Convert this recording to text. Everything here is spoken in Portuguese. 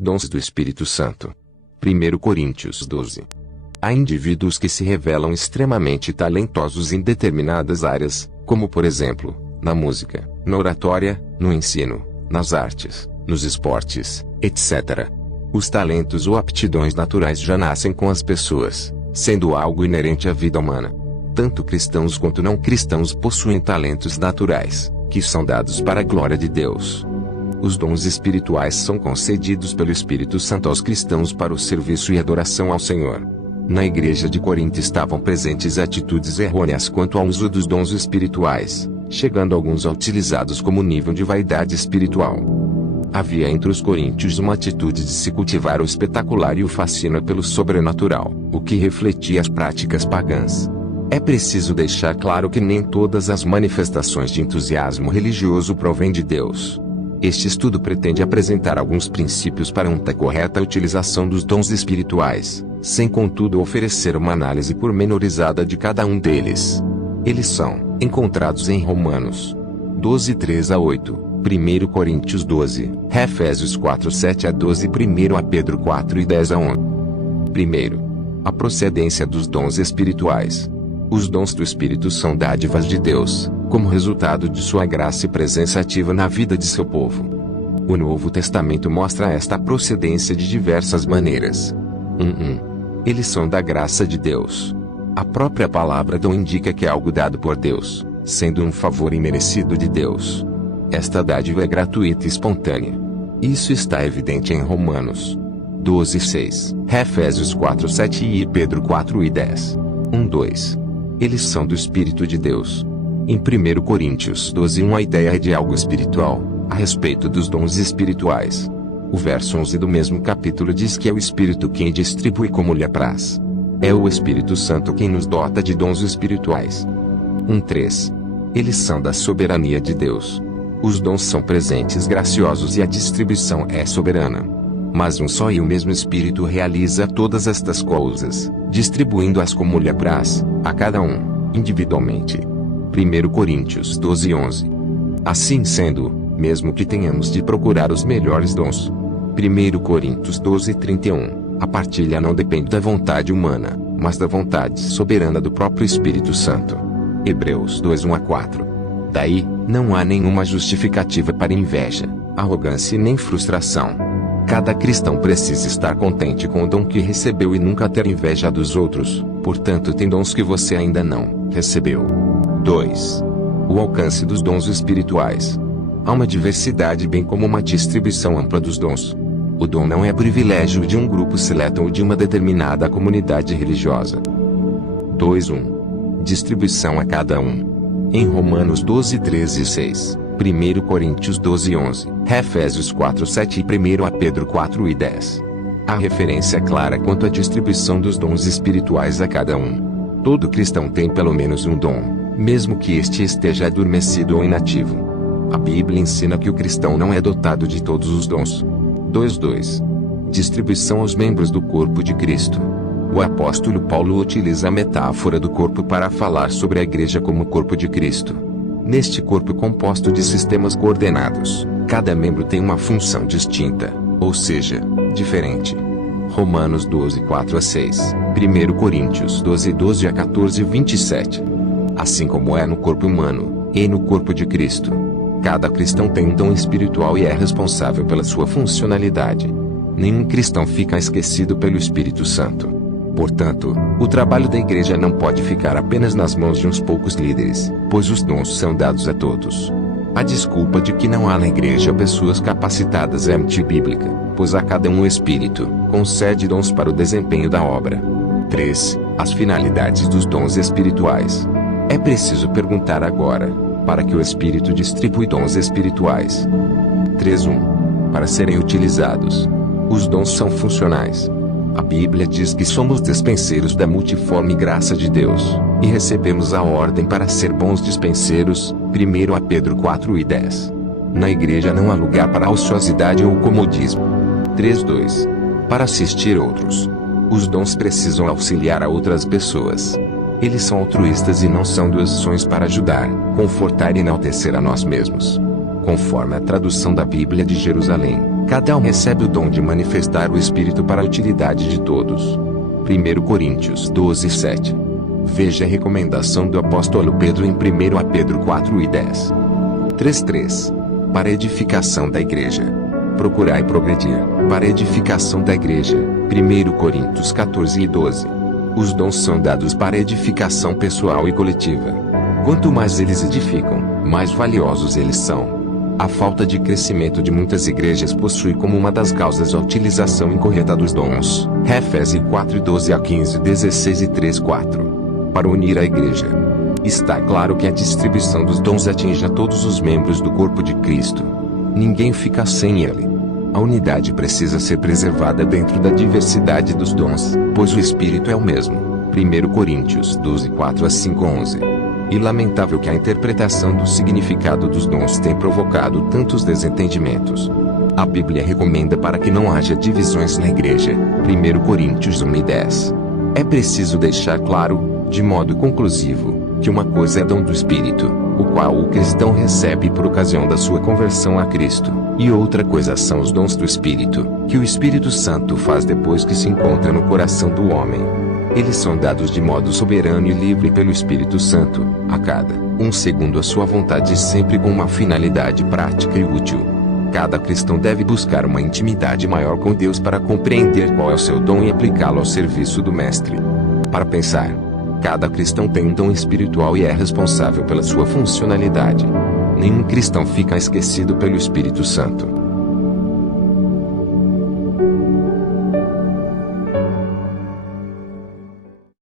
Dons do Espírito Santo. 1 Coríntios 12. Há indivíduos que se revelam extremamente talentosos em determinadas áreas, como por exemplo, na música, na oratória, no ensino, nas artes, nos esportes, etc. Os talentos ou aptidões naturais já nascem com as pessoas, sendo algo inerente à vida humana. Tanto cristãos quanto não cristãos possuem talentos naturais, que são dados para a glória de Deus. Os dons espirituais são concedidos pelo Espírito Santo aos cristãos para o serviço e adoração ao Senhor. Na igreja de Corinto estavam presentes atitudes errôneas quanto ao uso dos dons espirituais, chegando alguns a utilizá-los como nível de vaidade espiritual. Havia entre os coríntios uma atitude de se cultivar o espetacular e o fascínio pelo sobrenatural, o que refletia as práticas pagãs. É preciso deixar claro que nem todas as manifestações de entusiasmo religioso provêm de Deus. Este estudo pretende apresentar alguns princípios para uma correta utilização dos dons espirituais, sem contudo oferecer uma análise pormenorizada de cada um deles. Eles são encontrados em Romanos 12, 3 a 8, 1 Coríntios 12, Efésios 4, 7 a 12 e 1 Pedro 4 e 10 a 11. Primeiro, a procedência dos dons espirituais. Os dons do Espírito são dádivas de Deus, como resultado de sua graça e presença ativa na vida de seu povo. O Novo Testamento mostra esta procedência de diversas maneiras. 1. Eles são da graça de Deus. A própria palavra dom indica que é algo dado por Deus, sendo um favor imerecido de Deus. Esta dádiva é gratuita e espontânea. Isso está evidente em Romanos 12, 6, Efésios 4, 7 e Pedro 4 e 10. 2. Eles são do Espírito de Deus. Em 1 Coríntios 12, a ideia é de algo espiritual, a respeito dos dons espirituais. O verso 11 do mesmo capítulo diz que é o Espírito quem distribui como lhe apraz. É o Espírito Santo quem nos dota de dons espirituais. 3. Eles são da soberania de Deus. Os dons são presentes graciosos e a distribuição é soberana. Mas um só e o mesmo Espírito realiza todas estas coisas, distribuindo-as como lhe apraz, a cada um, individualmente. 1 Coríntios 12, 11. Assim sendo, mesmo que tenhamos de procurar os melhores dons. 1 Coríntios 12, 31. A partilha não depende da vontade humana, mas da vontade soberana do próprio Espírito Santo. Hebreus 2, 1 a 4. Daí, não há nenhuma justificativa para inveja, arrogância e nem frustração. Cada cristão precisa estar contente com o dom que recebeu e nunca ter inveja dos outros, portanto tem dons que você ainda não recebeu. 2. O alcance dos dons espirituais. Há uma diversidade bem como uma distribuição ampla dos dons. O dom não é privilégio de um grupo seleto ou de uma determinada comunidade religiosa. 2.1. Distribuição a cada um. Em Romanos 12, 13 e 6, 1 Coríntios 12, 11, Efésios 4, 7 e 1 Pedro 4 e 10. A referência é clara quanto à distribuição dos dons espirituais a cada um. Todo cristão tem pelo menos um dom, mesmo que este esteja adormecido ou inativo. A Bíblia ensina que o cristão não é dotado de todos os dons. 2.2. Distribuição aos membros do corpo de Cristo. O apóstolo Paulo utiliza a metáfora do corpo para falar sobre a igreja como o corpo de Cristo. Neste corpo composto de sistemas coordenados, cada membro tem uma função distinta, ou seja, diferente. Romanos 12, 4 a 6, 1 Coríntios 12, 12 a 14 e 27. Assim como é no corpo humano, e no corpo de Cristo. Cada cristão tem um dom espiritual e é responsável pela sua funcionalidade. Nenhum cristão fica esquecido pelo Espírito Santo. Portanto, o trabalho da igreja não pode ficar apenas nas mãos de uns poucos líderes, pois os dons são dados a todos. A desculpa de que não há na igreja pessoas capacitadas é antibíblica, pois a cada um o Espírito concede dons para o desempenho da obra. 3. As finalidades dos dons espirituais. É preciso perguntar agora: para que o Espírito distribui dons espirituais? 3.1. Para serem utilizados. Os dons são funcionais. A Bíblia diz que somos dispenseiros da multiforme graça de Deus, e recebemos a ordem para ser bons dispenseiros, 1 Pedro 4 e 10. Na igreja não há lugar para a ociosidade ou comodismo. 3.2. Para assistir outros. Os dons precisam auxiliar a outras pessoas. Eles são altruístas e não são doações para ajudar, confortar e enaltecer a nós mesmos. Conforme a tradução da Bíblia de Jerusalém, Cada um recebe o dom de manifestar o Espírito para a utilidade de todos. 1 Coríntios 12:7. Veja a recomendação do apóstolo Pedro em 1 Pedro 4:10. 3:3. Para edificação da igreja. Procurai progredir, para edificação da igreja. 1 Coríntios 14:12. Os dons são dados para edificação pessoal e coletiva. Quanto mais eles edificam, mais valiosos eles são. A falta de crescimento de muitas igrejas possui como uma das causas a utilização incorreta dos dons. Efésios 4:12-15, 16 e 3:4. Para unir a igreja. Está claro que a distribuição dos dons atinge a todos os membros do corpo de Cristo. Ninguém fica sem ele. A unidade precisa ser preservada dentro da diversidade dos dons, pois o Espírito é o mesmo. 1 Coríntios 12:4-5-11. E lamentável que a interpretação do significado dos dons tenha provocado tantos desentendimentos. A Bíblia recomenda para que não haja divisões na igreja. 1 Coríntios 1:10. É preciso deixar claro, de modo conclusivo, que uma coisa é dom do Espírito, o qual o cristão recebe por ocasião da sua conversão a Cristo, e outra coisa são os dons do Espírito, que o Espírito Santo faz depois que se encontra no coração do homem. Eles são dados de modo soberano e livre pelo Espírito Santo, a cada um segundo a sua vontade e sempre com uma finalidade prática e útil. Cada cristão deve buscar uma intimidade maior com Deus para compreender qual é o seu dom e aplicá-lo ao serviço do Mestre. Para pensar, cada cristão tem um dom espiritual e é responsável pela sua funcionalidade. Nenhum cristão fica esquecido pelo Espírito Santo.